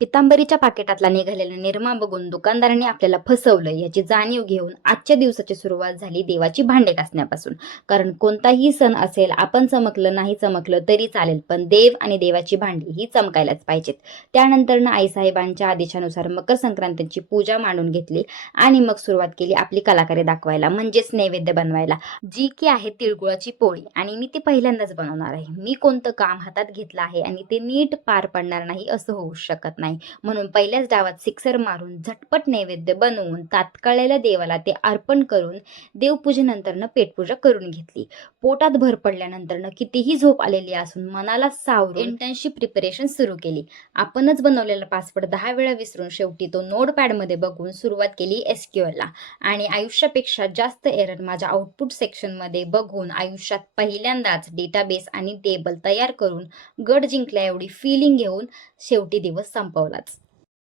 पितांबरीच्या पाकिटातला निघालेला निरमा बघून दुकानदारांनी आपल्याला फसवलं याची जाणीव घेऊन आजच्या दिवसाची सुरुवात झाली देवाची भांडे घासण्यापासून. कारण कोणताही सण असेल, आपण चमकलं नाही चमकलं तरी चालेल, पण देव आणि देवाची भांडी ही चमकायलाच पाहिजेत. त्यानंतर आईसाहेबांच्या आदेशानुसार मकर संक्रांतीची पूजा मांडून घेतली आणि मग सुरुवात केली आपली कलाकारी दाखवायला, म्हणजेच नैवेद्य बनवायला, जी की आहे तिळगुळाची पोळी. आणि मी ती पहिल्यांदाच बनवणार आहे. मी कोणतं काम हातात घेतलं आहे आणि ते नीट पार पडणार नाही असं होऊ शकत नाही. म्हणून पहिल्याच डावात सिक्सर मारून झटपट नैवेद्य बनवून तात्काळेला देवाला ते अर्पण करून देवपूजेनंतरनं पेटपूजा करून घेतली. पोटात भर पडल्यानंतरनं कितीही झोप आलेली असून मनाला सावरून इंटर्नशिप प्रिपरेशन सुरू केली. आपणच बनवलेला पासवर्ड 10 वेळा विसरून शेवटी तो नोटपॅडमध्ये बघून सुरुवात केली SQL ला. आणि आयुष्यापेक्षा जास्त एरर माझ्या आउटपुट सेक्शनमध्ये बघून आयुष्यात पहिल्यांदाच डेटाबेस आणि टेबल तयार करून गड जिंकल्या एवढी फिलिंग घेऊन शेवटी दिवस संपवलाच.